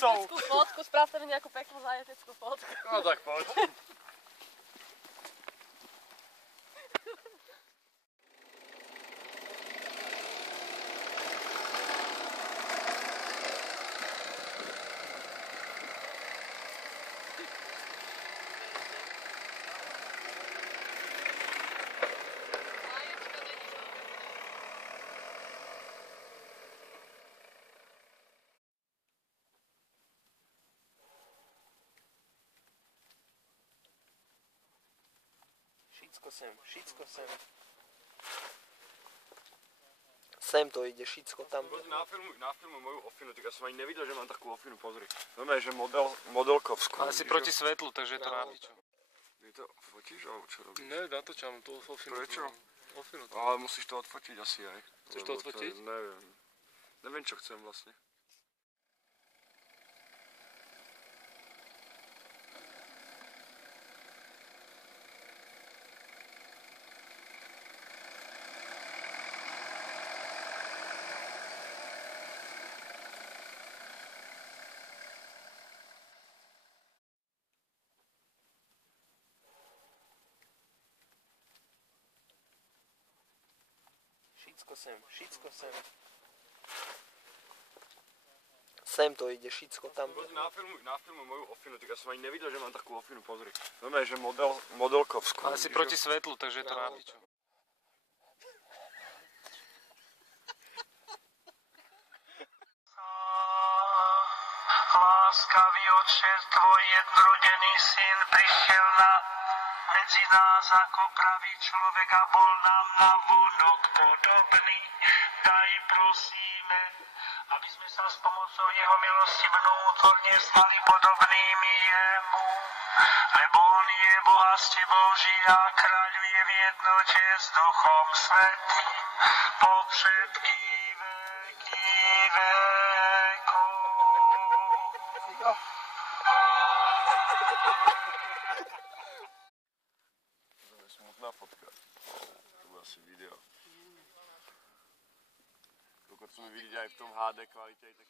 zajateckú fotku, spravte mi nejakú peknú zajateckú fotku. No tak poď. Šicko sem. Sem to ide, šicko tam. Nafilmuj moju ofinu, tak ja som ani nevidel, že mám takú ofinu, pozri. Normálne, že modelkovskú. Ale si proti svetlu, takže je to na piču. Je to fotíš, alebo čo robíš? Ne, natočam tú ofinu. Prečo? Ofinu. Ale musíš to odfotiť asi aj. Chceš to odfotiť? Neviem. Neviem, čo chcem vlastne. Šicko sem. Sem to ide, šicko tam. Nafilmuj moju ofinu, tak ja som ani nevidel, že mám takú ofinu, pozri. Normálne, že modelkovskú. Ale si proti svetlu, takže je to na piču. Láskavý Otče, tvoj jednorodený syn prišiel medzi nás ako pravý človek a bol nám navonok podobný. Daj prosíme, aby sme sa s pomocou jeho milosti vnútorne stali podobnými jemu. Lebo on je Boh a ste Boží a kráľuje v jednote s Duchom Svätým po všetky veky vekov. To je smutná fotka. To bude asi video. Dokud chceme vidieť aj v tom HD kvalite. Tak...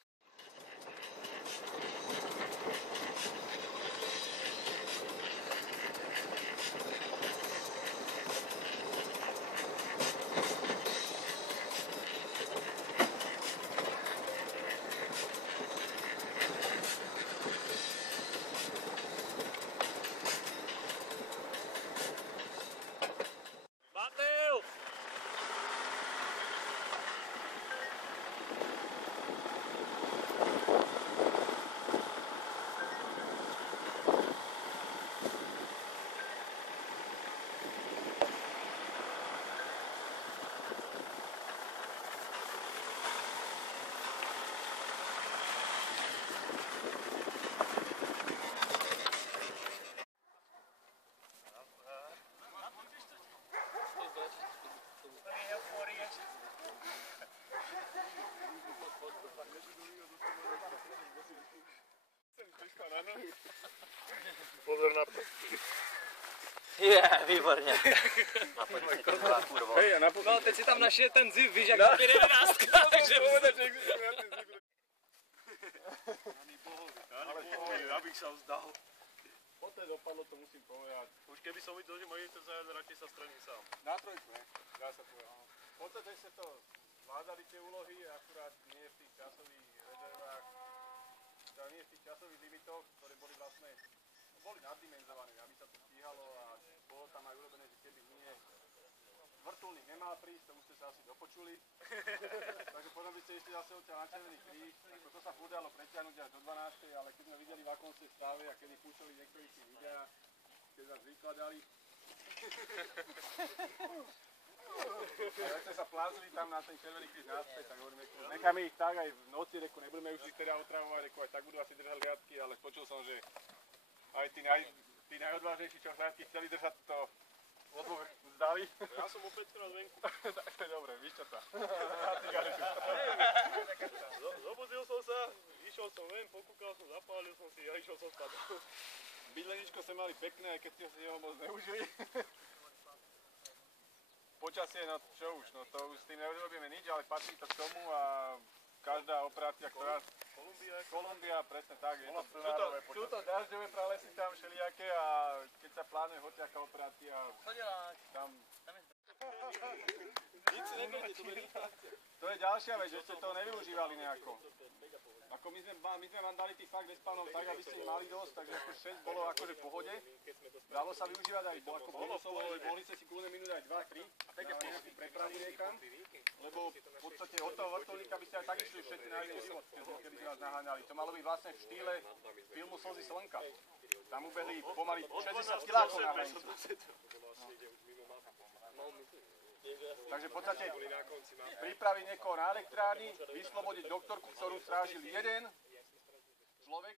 Pozor na to. Výborne. Hej, a napokon... No, teď si tam našiel ten zip, víš, jak papír 11. Takže... Ale abych sa vzdal. Poté dopadlo, to musím povedať. Už keby som videl, že majú ten zájazd, radšej sa straním sám. Na trojku, ne? Dá sa povedať. V podstate ste to zvládali tie úlohy, akurát nie v tých časových rezervách, teda nie v tých časových limitoch, ktoré boli vlastne, boli naddimenzované, aby sa to stíhalo a bolo tam aj urobené, že keby nie vrtuľník nemal prísť, to už ste sa asi dopočuli. Takže potom by ste išli zase odtiaľ na Červený kríž, to sa podalo pretiahnuť až do 12, ale keď sme videli, v akom ste stave a kedy púšťali niektorí si videá, keď vás vykladali. A ak ste sa plázili tam na ten Červený kríž naspäť, tak hovorím, necháme ich tak aj v noci, reku, nebudeme už ich teda otravovať, reku, aj tak budú asi držať riadky, ale počul som, že aj tí najodvážnejší, čo sa chceli držať to odbov vzdali. Ja som opäť teraz venku. Tak to je dobré, vyšťata. Zobudil som sa, išiel som ven, pokúkal som, zapálil som si a išiel som spať. Bydleničko sme mali pekné, aj keď ste si ho moc neužili. Počasie, no čo už, no to už s tým neurobíme nič, ale patrí to k tomu a každá operácia, ktorá... Kolumbia, presne tak. Sú to dažďové pralesy tam všelijaké a keď sa plánuje hociaká operácia, tam... To je ďalšia vec, že ste to nevyužívali nejako. Ako my sme vám dali tých fakt vespanov tak, aby ste ich mali dosť, takže ako 6 bolo akože v pohode. Dalo sa využívať aj ako bonusové, že mohli ste si kľudne minúť aj 2-3 na nejakú prepravu niekam, lebo v podstate od toho vrtuľníka by ste aj tak išli všetci na jeden život, keby sme vás naháňali. To malo byť vlastne v štýle filmu Slzy slnka. Tam ubehli pomaly 60 kilákov na hranicu. Takže v podstate pripraviť niekoho na elektrárni, vyslobodiť doktorku, ktorú strážil jeden človek.